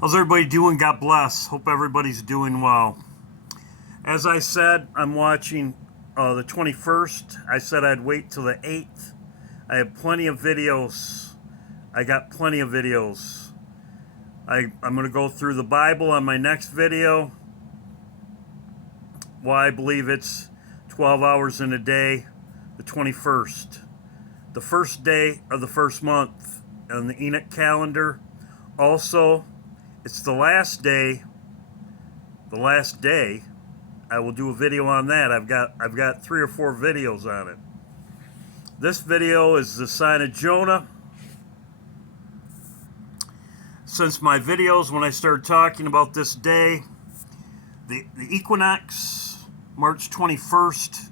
How's everybody doing? God bless. Hope everybody's doing well. As I said, I'm watching the 21st. I said I'd wait till the 8th. I have plenty of videos. I got plenty of videos. I'm going to go through the Bible on my next video. Why I believe it's 12 hours in a day, the 21st. The first day of the first month on the Enoch calendar. Also, it's the last day. I will do a video on that. I've got 3 or 4 videos on it. This video is the sign of Jonah. Since my videos, when I started talking about this day, the equinox, March 21st,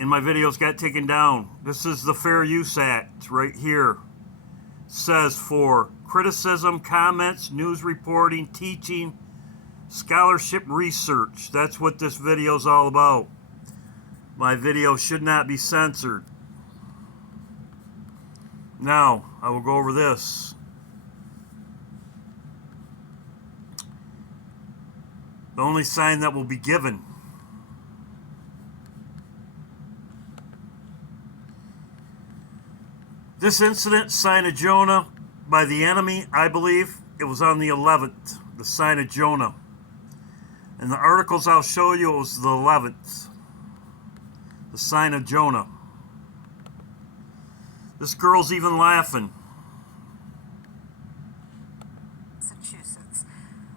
and my videos got taken down. This is the Fair Use Act right here. Says for criticism, comments, news reporting, teaching, scholarship, research. That's what this video is all about. My video should not be censored. Now, I will go over this. The only sign that will be given. This incident, sign of Jonah, by the enemy, I believe, it was on the 11th, the sign of Jonah. In the articles I'll show you, it was the 11th, the sign of Jonah. This girl's even laughing. Massachusetts,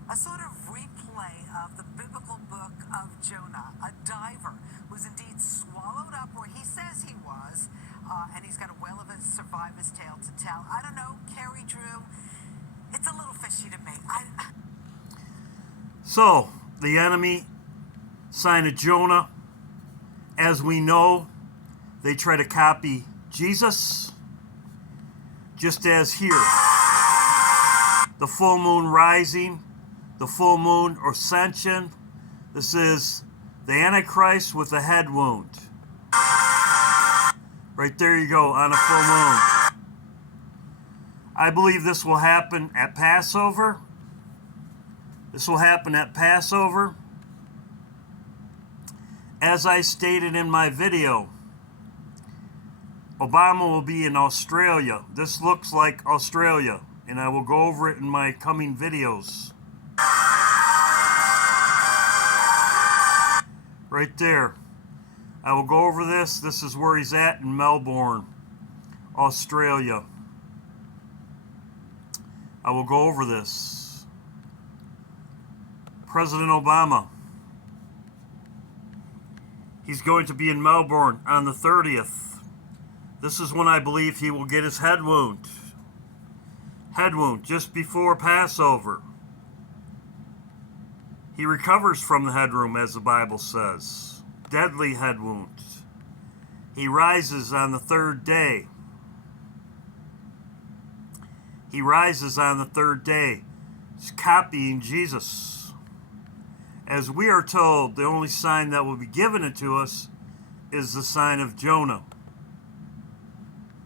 a sort of replay of the biblical book of Jonah. A diver was indeed swallowed up where he says he was, and he's got a well of a survivor's tale to tell. I don't know, Carrie Drew, it's a little fishy to me. So, the enemy, sign of Jonah, as we know, they try to copy Jesus, just as here. The full moon rising, the full moon ascension. This is the Antichrist with a head wound. Right there you go, on a full moon. I believe this will happen at Passover. This will happen at Passover. As I stated in my video, Obama will be in Australia. This looks like Australia, and I will go over it in my coming videos. Right there. I will go over this. This is where he's at in Melbourne, Australia. I will go over this. President Obama. He's going to be in Melbourne on the 30th. This is when I believe he will get his head wound. Head wound just before Passover. He recovers from the head wound, as the Bible says. Deadly head wound. He rises on the 3rd day. He rises on the 3rd day. He's copying Jesus. As we are told, the only sign that will be given unto us is the sign of Jonah,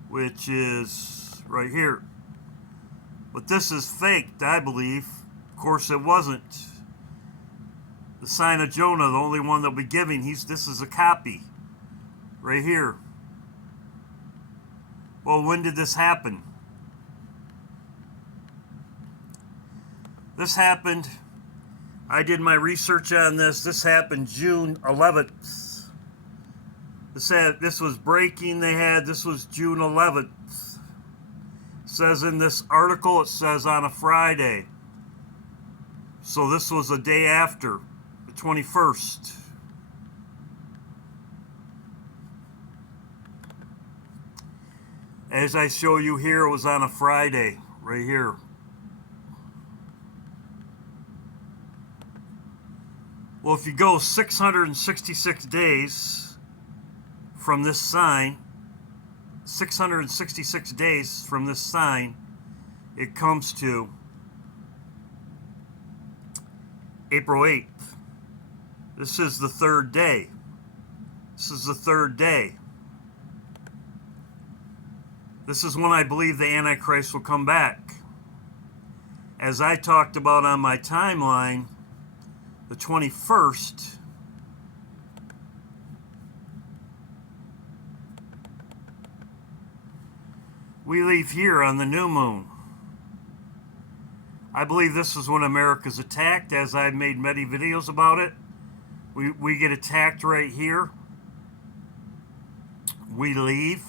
which is right here. But this is faked, I believe. Of course, it wasn't. The sign of Jonah, the only one that will be giving, this is a copy. Right here. Well, when did this happen? This happened, I did my research on this. This happened June 11th. This was breaking they had. This was June 11th. It says in this article, it says on a Friday. So this was a day after, the 21st. As I show you here, it was on a Friday, right here. Well, if you go 666 days from this sign, 666 days from this sign, it comes to April 8th. This is the 3rd day. This is the 3rd day. This is when I believe the Antichrist will come back. as I talked about on my timeline, the 21st, we leave here on the new moon. I believe this is when America's attacked, as I've made many videos about it. We get attacked right here. We leave.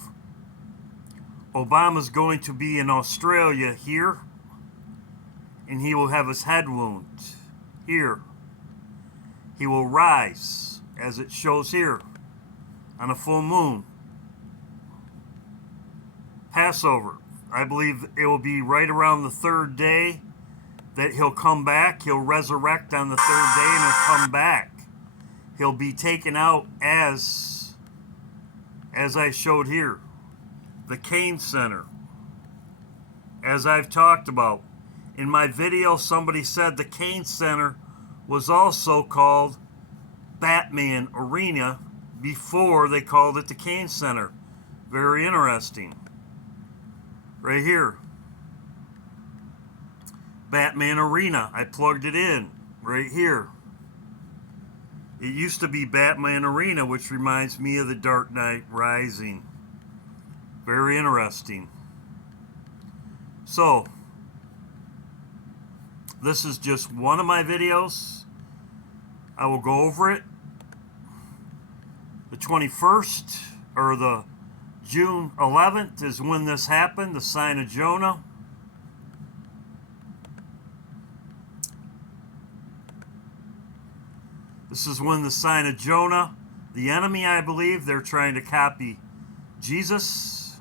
Obama's going to be in Australia here, and he will have his head wound here. He will rise, as it shows here, on a full moon. Passover. I believe it will be right around the third day that he'll come back. He'll resurrect on the third day and he'll come back. He'll be taken out as I showed here. The Cain Center. As I've talked about. In my video, somebody said the Cain Center was also called Batman Arena before they called it the Cain Center. Very interesting. Right here. Batman Arena. I plugged it in right here. It used to be Batman Arena, which reminds me of the Dark Knight Rising. Very interesting. So, this is just one of my videos. I will go over it. The 21st, or the June 11th is when this happened, the sign of Jonah. This is when the sign of Jonah, the enemy, I believe, they're trying to copy Jesus.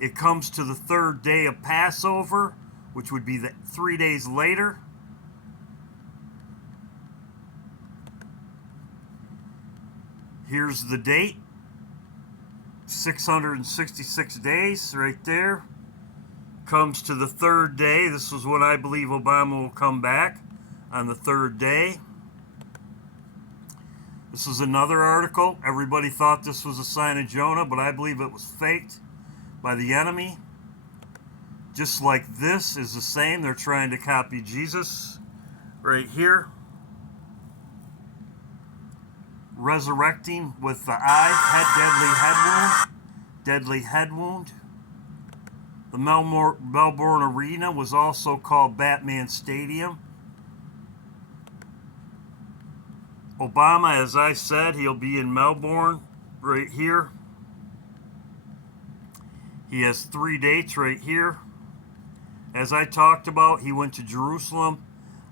It comes to the third day of Passover, which would be 3 days later. Here's the date. 666 days right there. Comes to the third day. This is when I believe Obama will come back, on the third day. This is another article. Everybody thought this was a sign of Jonah, but I believe it was faked by the enemy. Just like this is the same. They're trying to copy Jesus right here. Resurrecting with the eye, deadly head wound. The Melbourne Arena was also called Batman Stadium. Obama, as I said, he'll be in Melbourne right here. He has 3 dates right here. As I talked about, he went to Jerusalem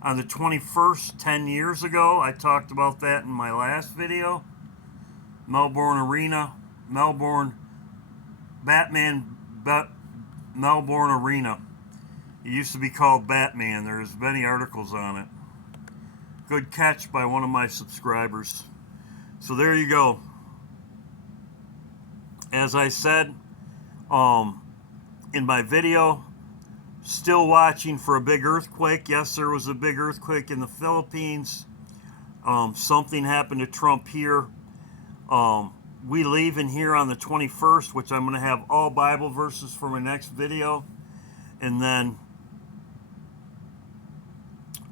on the 21st, 10 years ago. I talked about that in my last video. Melbourne Arena, Melbourne Arena. It used to be called Batman. There's many articles on it. Good catch by one of my subscribers. So there you go. As I said in my video, still watching for a big earthquake. Yes, there was a big earthquake in the Philippines. Something happened to Trump here. We leave in here on the 21st, which I'm going to have all Bible verses for my next video. And then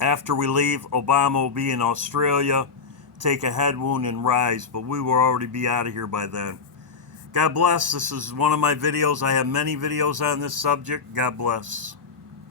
after we leave, Obama will be in Australia, take a head wound and rise. But we will already be out of here by then. God bless. This is one of my videos. I have many videos on this subject. God bless.